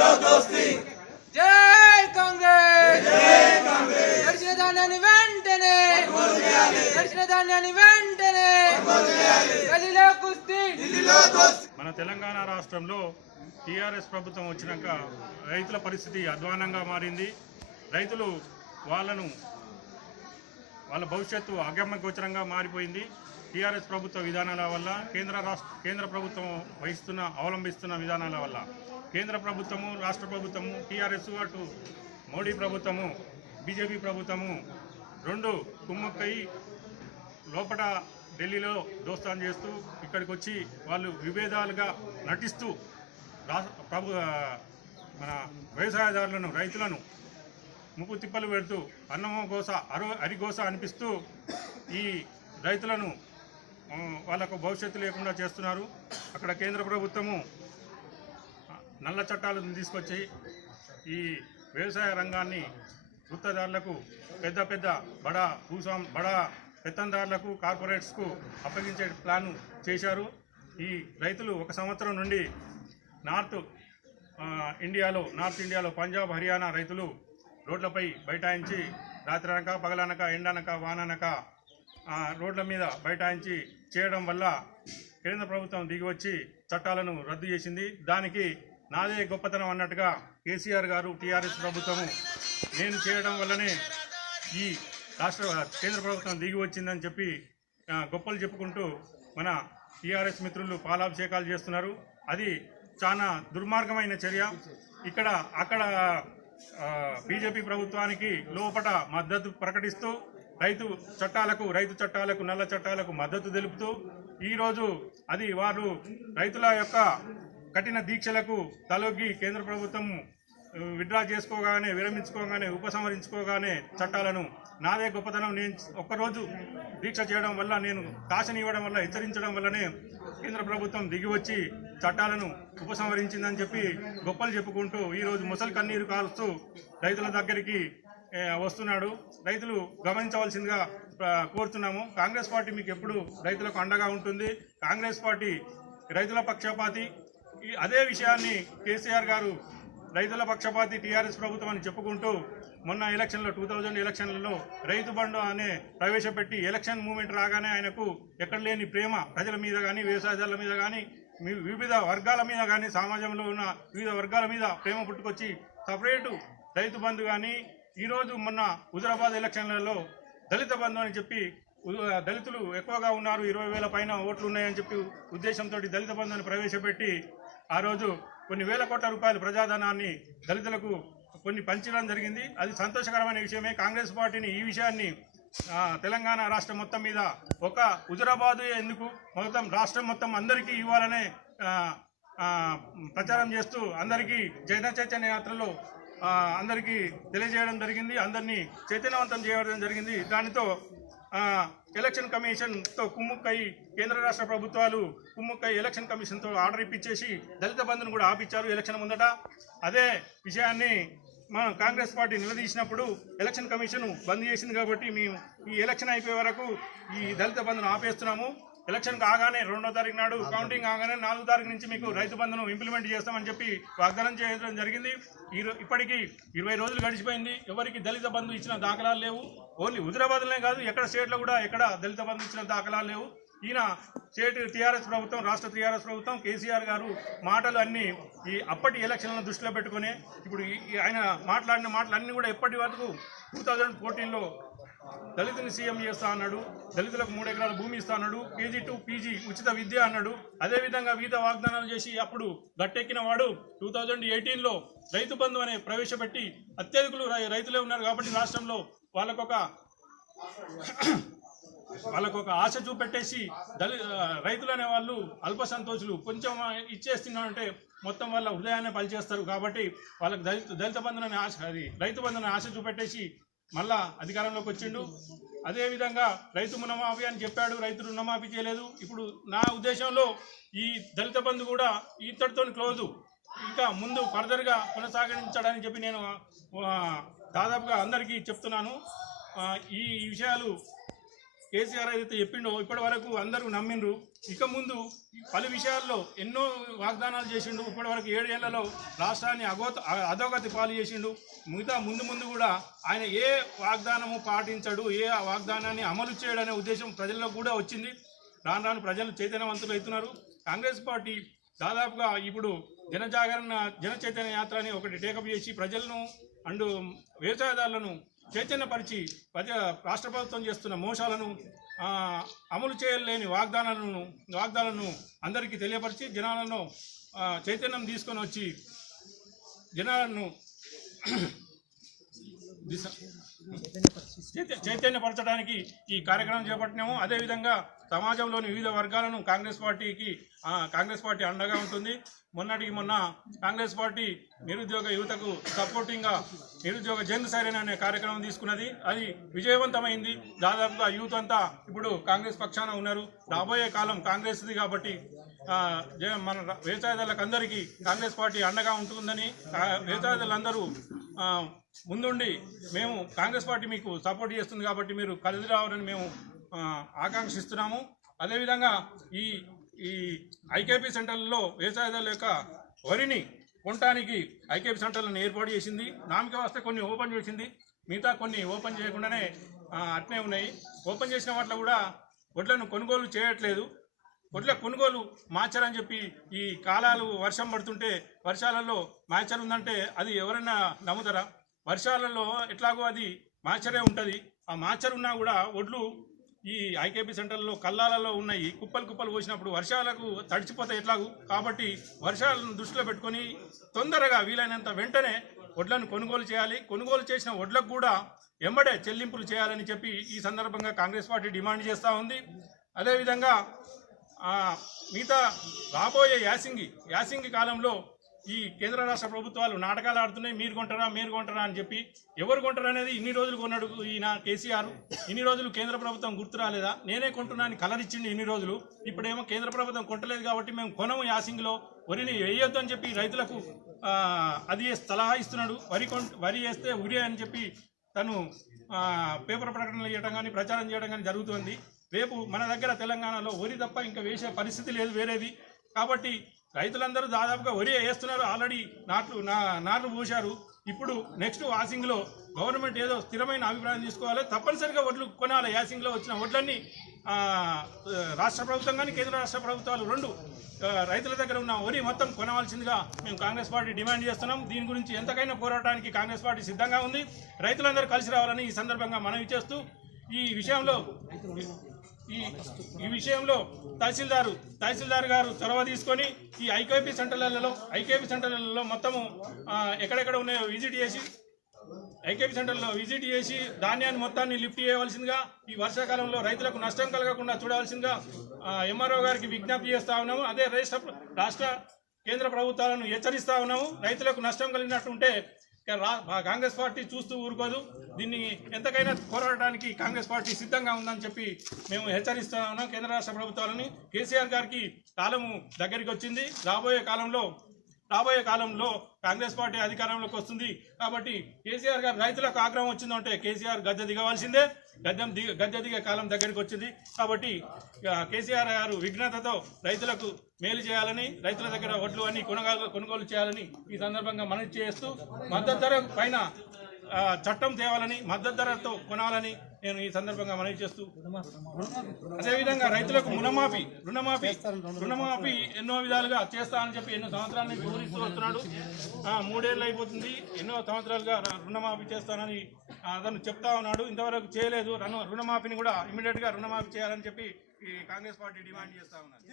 జై కాంగ్రెస్ దర్శన ధాన్యాన్ని వెంటనే గదిలో కుస్తీ. మన తెలంగాణ రాష్ట్రంలో టీఆర్ఎస్ ప్రభుత్వం వచ్చినాక రైతుల పరిస్థితి అధ్వానంగా మారింది. రైతులు వాళ్ళ భవిష్యత్తు అగమ్యగోచరంగా మారిపోయింది. టీఆర్ఎస్ ప్రభుత్వ విధానాల వల్ల, కేంద్ర ప్రభుత్వం అవలంబిస్తున్న విధానాల వల్ల కేంద్ర ప్రభుత్వము, రాష్ట్ర ప్రభుత్వము, టీఆర్ఎస్ అటు మోడీ ప్రభుత్వము, బీజేపీ ప్రభుత్వము రెండు కుమ్మక్కయి లోపల ఢిల్లీలో దోస్తాన్ చేస్తూ ఇక్కడికి వచ్చి వాళ్ళు విభేదాలుగా నటిస్తూ మన వ్యవసాయదారులను, రైతులను ముప్పు తిప్పలు పెడుతూ అన్నమో గోస అరిగోస అనిపిస్తూ ఈ రైతులను వాళ్ళకు భవిష్యత్తు లేకుండా చేస్తున్నారు. అక్కడ కేంద్ర ప్రభుత్వము నల్ల చట్టాలను తీసుకొచ్చి ఈ వ్యవసాయ రంగాన్ని గుత్తదారులకు, పెద్ద బడా పెత్తందారులకు, కార్పొరేట్స్కు అప్పగించే ప్లాను చేశారు. ఈ రైతులు ఒక సంవత్సరం నుండి నార్త్ ఇండియాలో పంజాబ్, హర్యానా రైతులు రోడ్లపై బైఠాయించి రాత్రనక, పగలనక, ఎండనక, వాననక రోడ్ల మీద బైఠాయించి చేయడం వల్ల కేంద్ర ప్రభుత్వం దిగివచ్చి చట్టాలను రద్దు చేసింది. దానికి నాదే గొప్పతనం అన్నట్టుగా కేసీఆర్ గారు, టీఆర్ఎస్ ప్రభుత్వము నేను చేయడం వల్లనే ఈ కేంద్ర ప్రభుత్వం దిగి వచ్చిందని చెప్పి గొప్పలు చెప్పుకుంటూ మన టీఆర్ఎస్ మిత్రులు పాలాభిషేకాలు చేస్తున్నారు. అది చాలా దుర్మార్గమైన చర్య. అక్కడ బీజేపీ ప్రభుత్వానికి లోపల మద్దతు ప్రకటిస్తూ రైతు చట్టాలకు, నల్ల చట్టాలకు మద్దతు తెలుపుతూ ఈరోజు అది వారు రైతుల యొక్క కఠిన దీక్షలకు తలొగ్గి కేంద్ర ప్రభుత్వం విత్డ్రా విరమించుకోగానే, ఉపసంహరించుకోగానే చట్టాలను నాదే గొప్పతనం, నేను ఒక్కరోజు దీక్ష చేయడం వల్ల, నేను కాశనివ్వడం వల్ల, హెచ్చరించడం వల్లనే కేంద్ర ప్రభుత్వం దిగివచ్చి చట్టాలను ఉపసంహరించిందని చెప్పి గొప్పలు చెప్పుకుంటూ ఈరోజు ముసలి కన్నీరు కారుస్తూ రైతుల దగ్గరికి వస్తున్నాడు. రైతులు గమనించవలసిందిగా కోరుతున్నాము. కాంగ్రెస్ పార్టీ మీకు ఎప్పుడు రైతులకు అండగా ఉంటుంది. కాంగ్రెస్ పార్టీ రైతుల పక్షపాతి. అదే విషయాన్ని కేసీఆర్ గారు రైతుల పక్షపాతి టీఆర్ఎస్ ప్రభుత్వం అని చెప్పుకుంటూ మొన్న 2000 ఎలక్షన్లలో రైతు బంధు అనే ప్రవేశపెట్టి ఎలక్షన్ మూమెంట్ రాగానే ఆయనకు ఎక్కడ లేని ప్రేమ ప్రజల మీద కానీ, వ్యవసాయదారుల మీద కానీ, వివిధ వర్గాల మీద కానీ, సమాజంలో ఉన్న వివిధ వర్గాల మీద ప్రేమ పుట్టుకొచ్చి సపరేటు రైతు బంధు కానీ, ఈరోజు మొన్న హుజరాబాద్ ఎలక్షన్లలో దళిత బంధు అని చెప్పి, దళితులు ఎక్కువగా ఉన్నారు, 20,000 పైన ఓట్లు ఉన్నాయని చెప్పి ఉద్దేశంతో దళిత బంధుని ప్రవేశపెట్టి ఆ రోజు కొన్ని వేల కోట్ల రూపాయల ప్రజాధనాన్ని దళితులకు కొన్ని పంచడం జరిగింది. అది సంతోషకరమైన విషయమే. కాంగ్రెస్ పార్టీని ఈ విషయాన్ని తెలంగాణ రాష్ట్రం మొత్తం మీద, ఒక హుజరాబాదు ఎందుకు, మొత్తం రాష్ట్రం మొత్తం అందరికీ ఇవ్వాలనే ప్రచారం చేస్తూ అందరికీ చైతన్య యాత్రలో అందరికీ తెలియజేయడం జరిగింది. అందరినీ చైతన్యవంతం చేయడం జరిగింది. దానితో ఎలక్షన్ కమిషన్తో కుమ్ముక్కై కేంద్ర రాష్ట్ర ప్రభుత్వాలు కుమ్ముక్కై ఎలక్షన్ కమిషన్తో ఆర్డర్ ఇప్పించేసి దళిత బంధును కూడా ఆపించారు ఎలక్షన్ ముందట. అదే విషయాన్ని మనం కాంగ్రెస్ పార్టీ నిలదీసినప్పుడు ఎలక్షన్ కమిషన్ బంద్ చేసింది కాబట్టి మేము ఈ ఎలక్షన్ అయిపోయే వరకు ఈ దళిత బంధును ఆపేస్తున్నాము. ఎలక్షన్ కాగానే 2వ తారీఖు నాడు కౌంటింగ్ కాగానే 4వ తారీఖు నుంచి మీకు రైతు బంధును ఇంప్లిమెంట్ చేస్తామని చెప్పి వాగ్దానం చేయడం జరిగింది. ఇప్పటికీ 20 రోజులు గడిచిపోయింది. ఎవరికి దళిత బంధు ఇచ్చిన దాఖలాలు లేవు. ఓన్లీ హుజరాబాద్లోనే కాదు, ఎక్కడ స్టేట్లో కూడా ఎక్కడ దళిత బంధు ఇచ్చిన దాఖలాలు లేవు. ఈయన స్టేట్ టీఆర్ఎస్ ప్రభుత్వం, రాష్ట్ర టీఆర్ఎస్ ప్రభుత్వం, కేసీఆర్ గారు మాటలు అన్నీ ఈ అప్పటి ఎలక్షన్లను దృష్టిలో పెట్టుకుని ఇప్పుడు ఆయన మాట్లాడిన మాటలన్నీ కూడా ఎప్పటి వరకు 2014లో దళితుని సీఎం చేస్తా అన్నాడు, దళితులకు 3 ఎకరాల భూమి ఇస్తా అన్నాడు, KG to PG ఉచిత విద్య అన్నాడు. అదేవిధంగా వివిధ వాగ్దానాలు చేసి అప్పుడు గట్టెక్కిన వాడు 2018లో రైతు బంధు అనే ప్రవేశపెట్టి అత్యధికులు రైతులే ఉన్నారు కాబట్టి రాష్ట్రంలో వాళ్ళకొక ఆశ చూపెట్టేసి రైతులు అనే వాళ్ళు అల్ప సంతోషులు, కొంచెం ఇచ్చేస్తున్నారంటే మొత్తం వాళ్ళ హృదయాన్ని పలిచేస్తారు. కాబట్టి వాళ్ళకి దళిత బంధుని ఆశ, అది రైతు బంధుని ఆశ చూపెట్టేసి మళ్ళా అధికారంలోకి వచ్చిండు. అదేవిధంగా రైతు రుణమాఫీ అని చెప్పాడు, రైతు రుణమాఫీ చేయలేదు. ఇప్పుడు నా ఉద్దేశంలో ఈ దళిత బంధు కూడా ఇంతటితో క్లోజు, ఇంకా ముందు ఫర్దర్గా కొనసాగించడానికి చెప్పి నేను దాదాపుగా అందరికీ చెప్తున్నాను. ఈ విషయాలు కేసీఆర్ ఏదైతే చెప్పిండో ఇప్పటి వరకు అందరూ నమ్మిండ్రు. ఇక ముందు పలు విషయాల్లో ఎన్నో వాగ్దానాలు చేసిండు. ఇప్పటి వరకు 7 ఏళ్లలో రాష్ట్రాన్ని అధోగతి పాలు చేసిండు. మిగతా ముందు కూడా ఆయన ఏ వాగ్దానము పాటించడు, ఏ వాగ్దానాన్ని అమలు చేయడనే ఉద్దేశం ప్రజల్లో కూడా వచ్చింది. రాను రాను ప్రజలు చైతన్యవంతులు అవుతున్నారు. కాంగ్రెస్ పార్టీ దాదాపుగా ఇప్పుడు జన చైతన్య యాత్ర అని ఒకటి టేకప్ చేసి ప్రజలను అండ్ వ్యవసాయదారులను చైతన్యపరిచి రాష్ట్ర ప్రభుత్వం చేస్తున్న మోసాలను అమలు చేయలేని వాగ్దానాలను అందరికీ తెలియపరిచి జనాలను చైతన్యం తీసుకొని వచ్చి జనాలను చైతన్యపరచడానికి ఈ కార్యక్రమం చేపట్టినాము. అదేవిధంగా సమాజంలోని వివిధ వర్గాలను కాంగ్రెస్ పార్టీ అండగా ఉంటుంది. మొన్న కాంగ్రెస్ పార్టీ నిరుద్యోగ యువతకు సపోర్టింగ్గా నిరుద్యోగ జంగ్ సైరన్ అనే కార్యక్రమం తీసుకున్నది. అది విజయవంతమైంది. దాదాపుగా యూత్ అంతా ఇప్పుడు కాంగ్రెస్ పక్షాన ఉన్నారు. రాబోయే కాలం కాంగ్రెస్ది కాబట్టి మన వ్యవసాయదారులకు అందరికీ కాంగ్రెస్ పార్టీ అండగా ఉంటుందని వ్యవసాయదారులందరూ ముందుండి మేము కాంగ్రెస్ పార్టీ మీకు సపోర్ట్ చేస్తుంది కాబట్టి మీరు కలిసి రావాలని మేము ఆకాంక్షిస్తున్నాము. అదేవిధంగా ఈ ఐకేపీ సెంటర్లలో వ్యవసాయదారుల యొక్క వరిని కొనడానికి ఐకేపీ సెంటర్లను ఏర్పాటు చేసింది. నామిక వస్తే కొన్ని ఓపెన్ చేసింది, మిగతా కొన్ని ఓపెన్ చేయకుండానే అట్నే ఉన్నాయి. ఓపెన్ చేసిన వాటిలో కూడా వడ్లను కొనుగోలు చేయట్లేదు. వడ్ల కొనుగోలు మార్చారని చెప్పి ఈ కాలాలు వర్షం పడుతుంటే వర్షాలలో మార్చర్ ఉందంటే అది ఎవరైనా నమ్ముతారా? వర్షాలలో ఎట్లాగో అది మార్చరే ఉంటుంది. ఆ మార్చర్ ఉన్నా కూడా వడ్లు ఈ ఐకేపీ సెంటర్లో కల్లాలలో ఉన్నాయి. కుప్పలు పోసినప్పుడు వర్షాలకు తడిచిపోతాయి ఎట్లాగూ. కాబట్టి వర్షాలను దృష్టిలో పెట్టుకొని తొందరగా వీలైనంత వెంటనే వడ్లను కొనుగోలు చేయాలి. కొనుగోలు చేసిన వడ్లకు కూడా ఎంబడే చెల్లింపులు చేయాలని చెప్పి ఈ సందర్భంగా కాంగ్రెస్ పార్టీ డిమాండ్ చేస్తూ ఉంది. అదేవిధంగా మిగతా రాబోయే యాసింగి కాలంలో ఈ కేంద్ర రాష్ట్ర ప్రభుత్వాలు నాటకాలు ఆడుతున్నాయి. మీరు కొంటారా అని చెప్పి ఎవరు కొంటారు అనేది ఇన్ని రోజులు కొన్నాడు ఈయన కేసీఆర్. ఇన్ని రోజులు కేంద్ర ప్రభుత్వం గుర్తు రాలేదా? నేనే కొంటున్నాను కలర్ ఇచ్చిండు ఇన్ని రోజులు. ఇప్పుడేమో కేంద్ర ప్రభుత్వం కొంటలేదు కాబట్టి మేము కొనము యాసింగ్లో వరిని వేయొద్దు అని చెప్పి రైతులకు అది సలహా ఇస్తున్నాడు. వరి వేస్తే ఉరి అని చెప్పి తను పేపర్ ప్రకటనలు చేయడం కానీ ప్రచారం చేయడం కానీ జరుగుతుంది. రేపు మన దగ్గర తెలంగాణలో వరి తప్ప ఇంకా వేసే పరిస్థితి లేదు వేరేది. కాబట్టి రైతులందరూ దాదాపుగా వరి వేస్తున్నారు. ఆల్రెడీ నాట్లు పోశారు. ఇప్పుడు నెక్స్ట్ వాసింగ్లో గవర్నమెంట్ ఏదో స్థిరమైన అభిప్రాయం తీసుకోవాలి. తప్పనిసరిగా వడ్లు కొనాలి. యాసింగ్లో వచ్చిన వడ్లన్నీ రాష్ట్ర ప్రభుత్వం కానీ కేంద్ర రాష్ట్ర ప్రభుత్వాలు రెండు రైతుల దగ్గర ఉన్న వరి మొత్తం కొనవలసిందిగా మేము కాంగ్రెస్ పార్టీ డిమాండ్ చేస్తున్నాం. దీని గురించి ఎంతకైనా పోరాటానికి కాంగ్రెస్ పార్టీ సిద్ధంగా ఉంది. రైతులందరూ కలిసి రావాలని ఈ సందర్భంగా మనవి చేస్తూ ఈ విషయంలో తహసీల్దార్ గారు చొరవ తీసుకొని ఈ ఐకేపీ సెంటర్లలో మొత్తము ఎక్కడెక్కడ ఉన్నాయో ఐకేపీ సెంటర్లో విజిట్ చేసి ధాన్యాన్ని మొత్తాన్ని లిఫ్ట్ చేయవలసిందిగా ఈ వర్షాకాలంలో రైతులకు నష్టం కలగకుండా చూడవలసిందిగా ఎంఆర్ఓ గారికి విజ్ఞప్తి చేస్తా ఉన్నాము. అదే రాష్ట్ర కేంద్ర ప్రభుత్వాలను హెచ్చరిస్తా ఉన్నాము. రైతులకు నష్టం కలిగినట్టుంటే కాంగ్రెస్ పార్టీ చూస్తూ ఊరుకోదు. దీన్ని ఎంతకైనా పోరాడడానికి కాంగ్రెస్ పార్టీ సిద్ధంగా ఉందని చెప్పి మేము హెచ్చరిస్తా ఉన్నాం కేంద్ర రాష్ట్ర ప్రభుత్వాలని. కేసీఆర్ గారికి కాలము దగ్గరికి వచ్చింది. రాబోయే కాలంలో కాంగ్రెస్ పార్టీ అధికారంలోకి వస్తుంది. కాబట్టి కేసీఆర్ గారు రైతులకు ఆగ్రహం వచ్చిందంటే కేసీఆర్ గద్దె దిగవలసిందే. గద్దె దిగే కాలం దగ్గరికి వచ్చింది. కాబట్టి కేసీఆర్ గారు విఘ్నతతో రైతులకు మేలు చేయాలని, రైతుల దగ్గర వడ్లు అన్ని కొనుగోలు చేయాలని ఈ సందర్భంగా మనవి చేస్తూ మద్దతు ధర పైన చట్టం తేవాలని, మద్దతు ధరతో కొనాలని నేను ఈ సందర్భంగా మనవి చేస్తూ, అదేవిధంగా రైతులకు రుణమాఫీ ఎన్నో విధాలుగా చేస్తానని చెప్పి ఎన్నో సంవత్సరాల నుంచి వివరిస్తూ వస్తున్నాడు. 3 ఏళ్ళు అయిపోతుంది. ఎన్నో సంవత్సరాలుగా రుణమాఫీ చేస్తానని అతను చెప్తా ఉన్నాడు. ఇంతవరకు చేయలేదు. రుణమాఫీని కూడా ఇమీడియట్గా రుణమాఫీ చేయాలని చెప్పి ఈ కాంగ్రెస్ పార్టీ డిమాండ్ చేస్తా ఉన్నది.